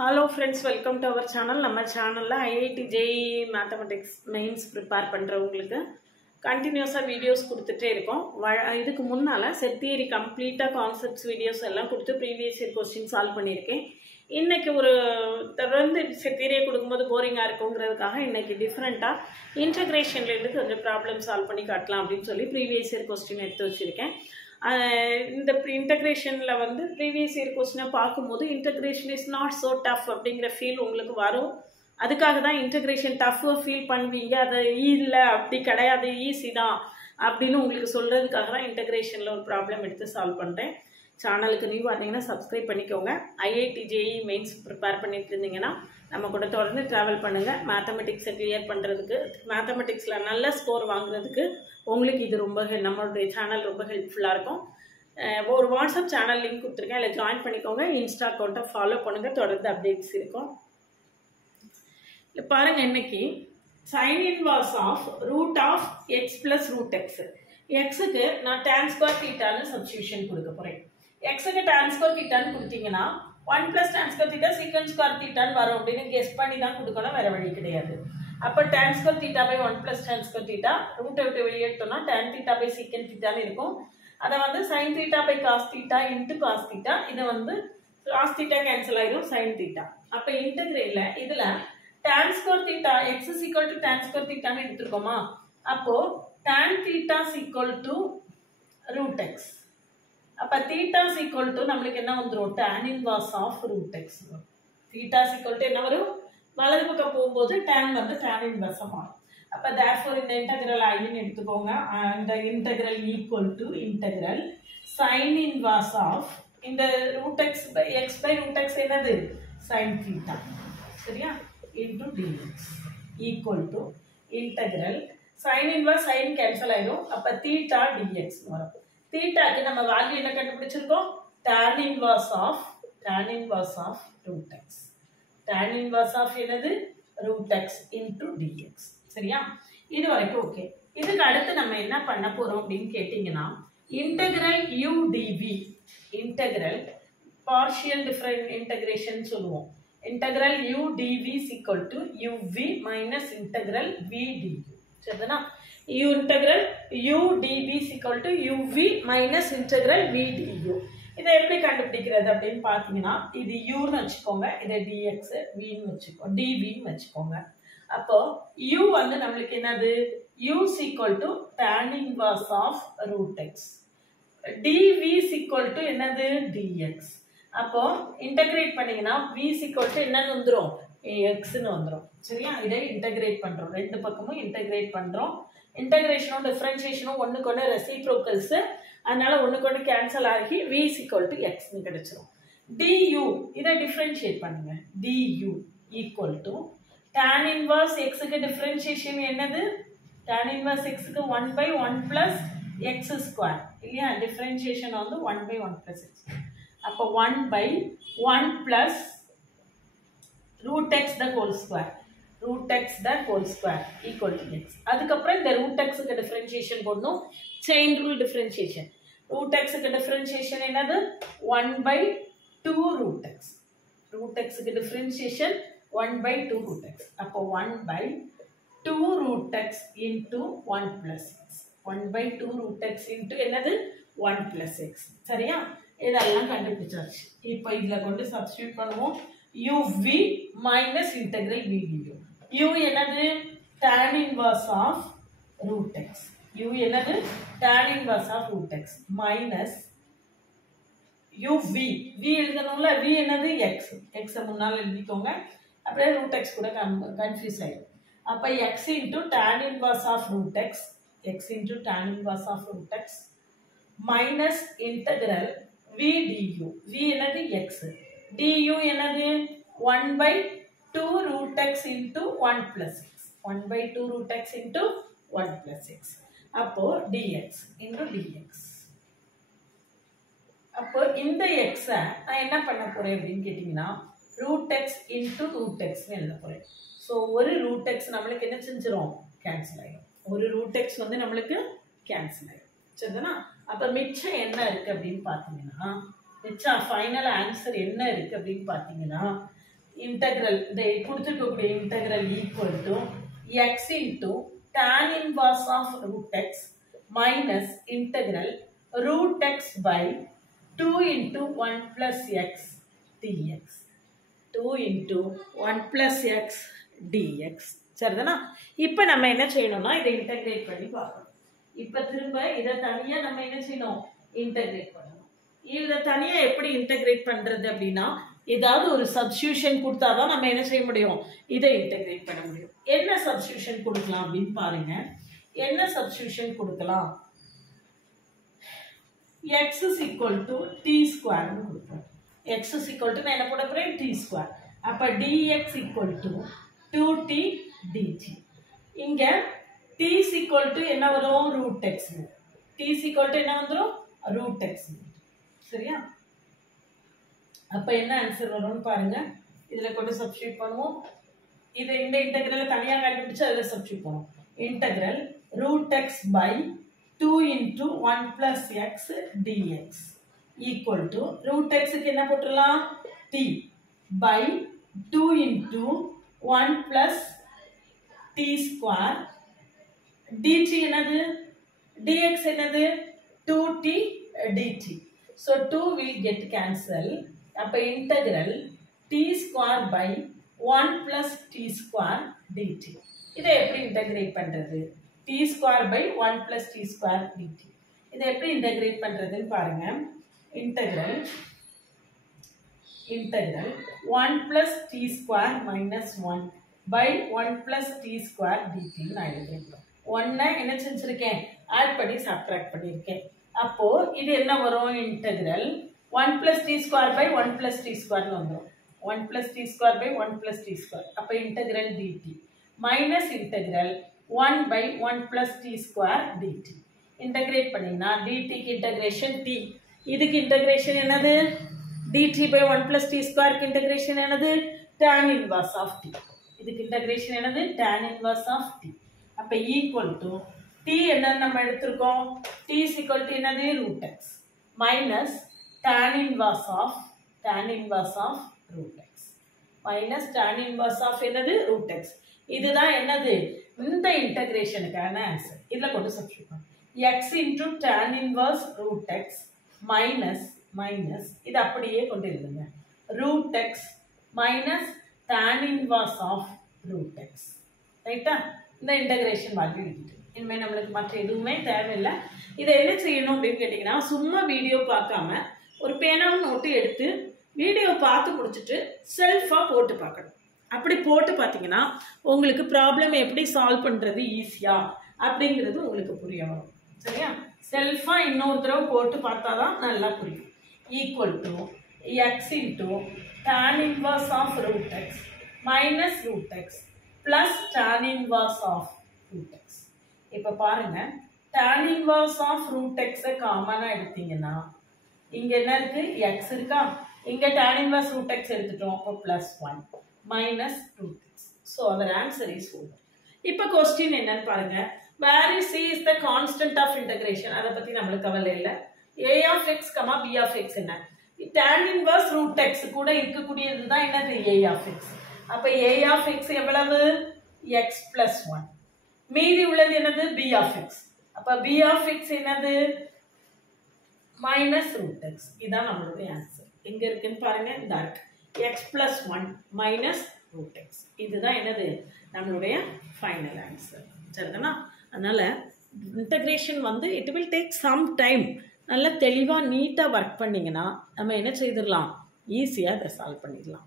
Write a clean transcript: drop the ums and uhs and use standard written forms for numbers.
Hello friends, welcome to our channel. நம்ம சேனல்ல IIT JEE Mathematics Mains prepare பண்றவங்களுக்கு கண்டினியூஸா வீடியோஸ் கொடுத்துட்டே இருக்கோம். இதுக்கு முன்னால செட் தியரி கம்ப்ளீட்டா கான்செப்ட்ஸ் வீடியோஸ் எல்லாம் கொடுத்து ப்ரீவியஸ் இயர் क्वेश्चन சால்வ் பண்ணியிருக்கேன். இன்னைக்கு ஒரு தொடர்ந்து செட் தியரியை கொடுக்கும்போது போரிங்கா இருக்குங்கிறதுக்காக இன்னைக்கு டிஃபரெண்டா இன்டகிரேஷன்ல இருந்து கொஞ்சம் ப்ராப்ளம் சால்வ் பண்ணி காட்டலாம் அப்படின்னு சொல்லி ப்ரீவியஸ் இயர் क्वेश्चन எடுத்து வச்சிருக்கேன். இந்த இன்டகிரேஷன்ல வந்து ப்ரீவியஸ் இயர் क्वेश्चனை பார்க்கும்போது integration is not so tough அப்படிங்கிற ஃபீல் உங்களுக்கு வரும். அதுக்காக தான் இன்டகிரேஷன் டஃப்பாக ஃபீல் பண்ணுவீங்க, அது இல்லை அப்படி கிடையாது, ஈஸி தான் அப்படின்னு உங்களுக்கு சொல்கிறதுக்காக தான் இன்டகிரேஷனில் ஒரு ப்ராப்ளம் எடுத்து சால்வ் பண்ணுறேன். சேனலுக்கு நியூ வந்தீங்கன்னா சப்ஸ்கிரைப் பண்ணிக்கோங்க. IIT JEE மெயின்ஸ் ப்ரிப்பேர் பண்ணிட்டு இருந்தீங்கன்னா நம்ம கூட தொடர்ந்து ட்ராவல் பண்ணுங்கள். மேத்தமெட்டிக்ஸை கிளியர் பண்ணுறதுக்கு, மேத்தமெட்டிக்ஸில் நல்ல ஸ்கோர் வாங்குறதுக்கு உங்களுக்கு இது ரொம்ப நம்மளுடைய சேனல் ரொம்ப ஹெல்ப்ஃபுல்லாக இருக்கும். ஒரு வாட்ஸ்அப் சேனல் லிங்க் கொடுத்துருக்கேன், அதில் ஜாயின் பண்ணிக்கோங்க. இன்ஸ்டா அக்கௌண்ட்டை ஃபாலோ பண்ணுங்கள், தொடர்ந்து அப்டேட்ஸ் இருக்கும். பாருங்கள், இன்னைக்கு sine inverse of root of X plus root X. எக்ஸுக்கு நான் tan ஸ்கொயர் தீட்டான்னு சப்ஸ்டியூஷன் கொடுக்க போகிறேன். எக்ஸுக்கு tan ஸ்கொயர் தீட்டான்னு கொடுத்தீங்கன்னா 1 + tan square theta secant square தீட்டான்னு வரும் அப்படின்னு கெஸ் பண்ணி தான் கொடுக்கணும், வேறு வழி கிடையாது. அப்போ tan square theta by 1 + tan square theta ரூட்டை விட்டு வெளியேட்டோம்னா tan தீட்டா பை சீக்கன் தீட்டான்னு இருக்கும். அதை வந்து sin theta by cos theta into cos theta, இதை வந்து காஸ் தீட்டா கேன்சல் ஆகிடும் sin தீட்டா. அப்போ இன்டகிரேல இதில் tan square theta x is equal to tan square தீட்டான்னு எடுத்துருக்கோமா, அப்போ tan theta is equal to root x. அப்போ தீட்டா இஸ் ஈக்குவல் டு நம்மளுக்கு என்ன வந்துடும், tan inverse of root x. Theta is equal to என்ன வரும், வலது பக்கம் போகும்போது tan வந்து tan இன்வர்ஸ் மாறும். அப்போ therefore இந்த இன்டகிரல் ஐன்னு எடுத்துக்கோங்க. இந்த integral equal to integral sin inverse of இந்த root x by x by root x என்னது sin தீட்டா, சரியா, into dx equal to integral sin inverse sin cancel ஆயிடும். அப்ப theta dx வரும். தீட்டாக்கு நம்ம வேல்யூ என்ன கண்டுபிடிச்சிருக்கோம், tan inverse of root x. tan inverse of என்னது root x into dx, சரியா. இது வரைக்கும் ஓகே. இதுக்கு அடுத்து நம்ம என்ன பண்ண போறோம் அப்படின்னு கேட்டீங்கன்னா, integral u dv, integral partial different integration சொல்லுவோம். Integral u dv is equal to uv minus integral v du. சரிதானா, integral u dv is equal to uv minus integral v du. இதை எப்படி கண்டுபிடிக்கிறது அப்படின்னு பார்த்தீங்கன்னா, இது u ன்னு வச்சுக்கோங்க, இதை dx v ன்னு வச்சுக்கோங்க, dv ன்னு வச்சுக்கோங்க. அப்போ u வந்து நம்மளுக்கு என்னது, u is equal to tan inverse of root x. dv is equal to என்னது dx. அப்போ இன்டகிரேட் பண்ணீங்கன்னா v is equal to என்னன்னு வந்துடும், x ன்னு வந்துடும், சரியா. இதை இன்டகிரேட் பண்றோம், ரெண்டு பக்கமும் இன்டகிரேட் பண்றோம். இன்டகிரேஷனும் டிஃபரன்ஷியேஷனும் ஒண்ணுக்கு ஒன்று ரெசிப்ரோக்கல்ஸ், அதனால ஒண்ணுக்கு ஒன்று கேன்சல் ஆகி v is equal to x ன்னு கிடைச்சிரும். du இதை டிஃபரன்ஷியேட் பண்ணுங்க, du equal to tan inverse x க்கு டிஃபரன்ஷியேஷன் என்னது, tan inverse x க்கு 1/1 plus x square இல்லையா, டிஃபரன்ஷியேஷன் வந்து 1/1 plus x. அப்போ 1/1 plus root x the whole square, root x the whole square equal to x. அதுக்கப்புறம் இந்த root x க்கு differentiation போடணும், chain rule differentiation. root x க்கு differentiation என்னது 1/2 root x. root x க்கு டிஃபரன்ஷியேஷன் 1/2 root x. அப்போ 1/2 root x into 1 plus x. 1/2 root x into என்னது 1 plus x, சரியா. இதெல்லாம் கண்டுபிடிச்சாச்சு. இப்போ இதுல கொண்டு சப்ஸ்டிட்யூட் பண்ணுவோம். uv minus integral v du. u என்னது tan inverse of root x. u என்னது tan inverse of root x minus uv, v எழுதணும்ல, v என்னது x, x முன்னால எழுதிக்கோங்க, அப்படியே root x கூட கன்ஃபியூஸ் ஆயிடும். அப்ப x into tan inverse of root x, x into tan inverse of root x minus integral v du. v என்னது x, du என்னது 1/2 root x into 1 plus x. 1/2 root x into 1 plus x. அப்போ dx into dx. அப்போ இந்த x நான் என்ன பண்ண போறேன் அப்படின்னு கேட்டீங்கன்னா, root x into root x எழுத போறேன். ஸோ ஒரு root x நம்மளுக்கு என்ன செஞ்சிடும், கேன்சல் ஆகிடும். ஒரு root x வந்து நம்மளுக்கு கேன்சல் ஆகிடும், சரிதானா. அப்போ மிச்சம் என்ன இருக்கு அப்படின்னு பார்த்தீங்கன்னா, மிச்சம் ஃபைனல் ஆன்சர் என்ன இருக்கு அப்படின்னு பார்த்தீங்கன்னா, integral இதை கொடுத்துருக்கக்கூடிய integral equal to x into tan inverse of root x minus integral root x by 2 into 1 plus x dx. 2 into 1 plus x dx. சரிதானா? இப்போ நம்ம என்ன செய்யணும்னா இதை இன்டகிரேட் பண்ணி பார்க்கணும். இப்போ திரும்ப இதை தனியா நம்ம என்ன செய்யணும்? இன்டகிரேட் பண்ணணும். இதை தனியா எப்படி இன்டகிரேட் பண்றது அப்படின்னா ஏதாவது ஒரு சப்ஸ்டிடியூஷன் கொடுத்தாதான் நம்ம என்ன செய்ய முடியும்? இதை இன்டகிரேட் பண்ண முடியும். என்ன சப்ஸ்டிடியூஷன் கொடுக்கலாம் அப்படின்னு பாருங்க. என்ன சப்ஸ்டிடியூஷன் கொடுக்கலாம்? x is equal to t square னு கொடுப்போம். x is equal to நான் என்ன போட போறேன்? t square. அப்ப dx equal to 2t dt. இங்க t is equal to என்ன வரும்? root x. t is equal to என்ன வந்துரும்? root x. சரியா? அப்ப என்ன ஆன்சர் வரும்னு பாருங்க. இதுல கொண்டு சப்ஸ்டிட்யூட் பண்ணுவோம். இதை இந்த இன்டெகிரலை தனியா கண்டுபிடிச்சு அதுல சப்ஸ்டிட்யூட் பண்ணுவோம். Integral root x by 2 into 1 plus x dx equal to root x க்கு என்ன போட்டுறலாம்? t by 2 into 1 plus t square dt என்னது? dx என்னது? 2t dt. So 2 will get cancel. அப்ப integral t square by 1 plus t square dt. இதை எப்படி integrate பண்றது? t square by 1 plus t square dt. இதை எப்படி இன்டகிரேட் பண்றதுன்னு பாருங்க. integral 1 plus t square minus 1 by 1 plus t square dt நான் எழுதுறேன். 1 என்ன செஞ்சிருக்கேன்? ஆட் பண்ணி சப்ட்ராக்ட் பண்ணியிருக்கேன். அப்போ இது என்ன வரும்? integral 1 plus t square by 1 plus t square வந்துரும். 1 plus t square by 1 plus t square. அப்போ integral dt minus integral 1 by 1 plus t square dt. Integrate பண்ணீங்கன்னா dt க்கு இன்டகிரேஷன் t. இதுக்கு இன்டகிரேஷன் என்னது? dt by 1 plus t square க்கு integration என்னது? tan inverse of t. இதுக்கு integration என்னது? tan inverse of t. அப்ப equal to t என்ன நம்ம எடுத்துருக்கோம்? t is equal to என்னது? root x minus tan inverse of root x minus tan inverse of என்னது? root x. இதுதான் என்னது? இந்த இன்டகிரேஷனுக்கான ஆன்சர். இதுல கொண்டு சப்ஸ்டிட்யூட் பண்ணு. x into tan inverse root x minus இது அப்படியே கொண்டு எழுதுங்க. root x minus tan inverse of root x. ரைட்டா? இந்த இன்டகிரேஷன் வேல்யூ எழுதிட்டு இனிமே நம்மளுக்கு மற்ற எதுவுமே தேவையில்லை. இதை என்ன செய்யணும் அப்படின்னு கேட்டிங்கன்னா சும்மா வீடியோ பார்க்காம ஒரு பேனாவும் நோட்டு எடுத்து வீடியோ பார்த்து முடிச்சுட்டு செல்ஃபாக போட்டு பார்க்கணும். அப்படி போட்டு பார்த்தீங்கன்னா உங்களுக்கு ப்ராப்ளம் எப்படி சால்வ் பண்ணுறது ஈஸியாக அப்படிங்கிறது உங்களுக்கு புரிய வரும். சரியா? செல்ஃபாக இன்னொரு தடவை போட்டு பார்த்தா தான் நல்லா புரியும். Equal to X into tan inverse of root x minus root x plus tan inverse of root x. இப்போ பாருங்க tan inverse of root x காமனாக எடுத்தீங்கன்னா இங்கே என்ன இருக்கு? x இருக்கா? இங்கே tan inverse root x எடுத்துட்டோம். அப்போ plus 1 minus root x. So our answer is 4. இப்போ question என்னன்னு பாருங்க. Where is c is the constant of integration? அதை பத்தி நம்மளுக்கு கவலை இல்லை. a of x, b of x என்ன? tan inverse root x கூட இருக்கக்கூடியது தான் என்னது? a of x. அப்ப a of x எவ்வளவு? x plus 1. மீதி உள்ளது என்னது? b of x. அப்ப b of x என்னது? minus root x. இதான் நம்மளுடைய ஆன்சர். எங்க இருக்குன்னு பாருங்க. இந்த இருக்கு. x plus 1 minus root x. இதுதான் என்னது? நம்மளுடைய ஃபைனல் ஆன்சர். சரிதானா? அதனால இன்டகிரேஷன் வந்து it will take some time. நல்லா தெளிவாக நீட்டாக ஒர்க் பண்ணிங்கன்னா நம்ம என்ன செய்திடலாம்? ஈஸியாக அதை சால்வ் பண்ணிடலாம்.